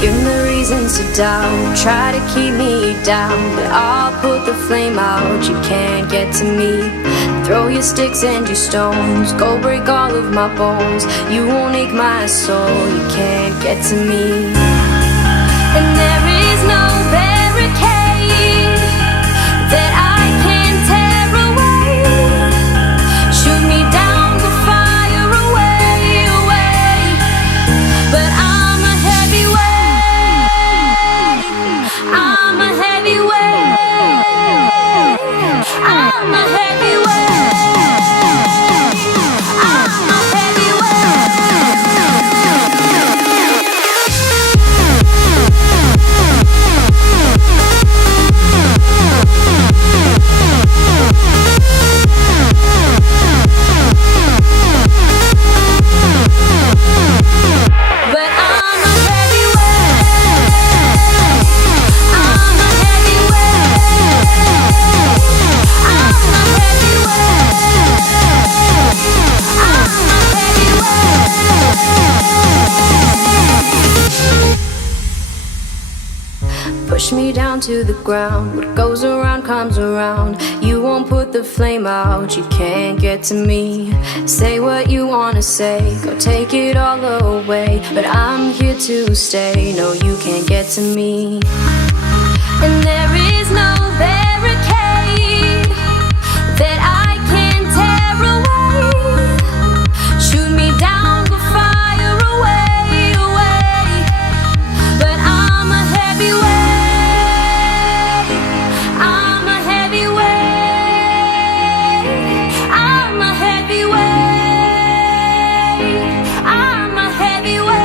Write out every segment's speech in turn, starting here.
Give me reasons to doubt, try to keep me down, but I'll put the flame out, you can't get to me. Throw your sticks and your stones, go break all of my bones. You won't ache my soul, you can't get to me. And there is no barricade that I can tear away. Shoot me down, go fire away, away. But I'm a heavyweight, I'm a heavyweight, I'm a heavyweight. Push me down to the ground, what goes around comes around. You won't put the flame out, you can't get to me. Say what you wanna say, go take it all away, but I'm here to stay, no you can't get to me. And there is no barricade that I can tear away. Shoot me down, go fire away, away. But I'm a heavyweight, I'm a heavyweight, I'm a heavyweight, I'm a heavyweight.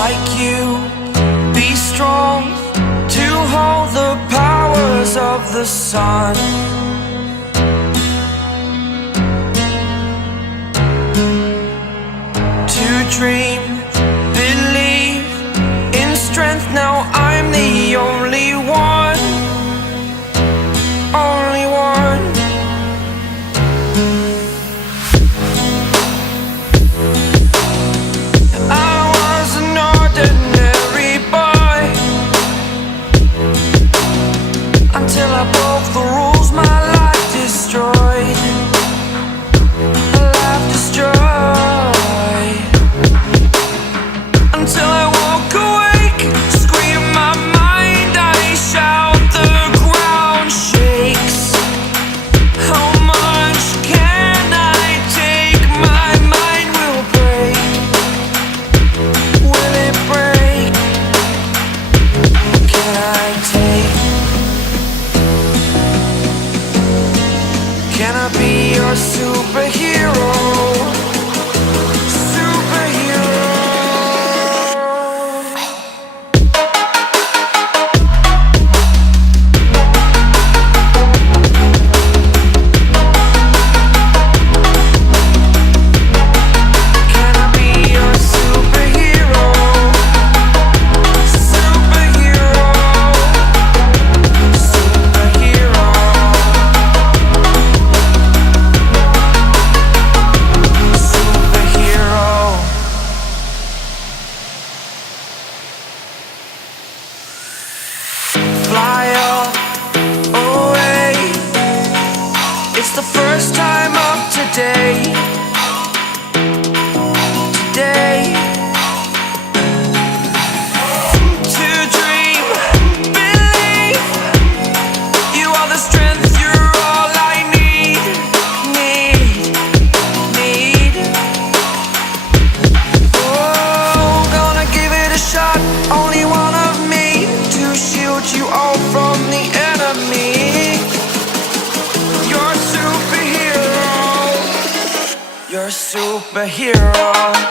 like you, be strong to hold the powers of the sun. To dream, believe in strength. Now I'm the only one, only one. I was an ordinary boy until I broke the rules. My life destroyed, a life destroyed. Until I walk awake, scream my mind, I shout, the ground shakes. How much can I take? My mind will break. Will it break? Can I take? Can I be your superhero? Fly up, away. It's the first time of today. Today. To dream, believe. You are the strength, you're all I need. Oh, gonna give it a shot. Only one of me to shield you all from the enemy. You're a superhero. You're a superhero.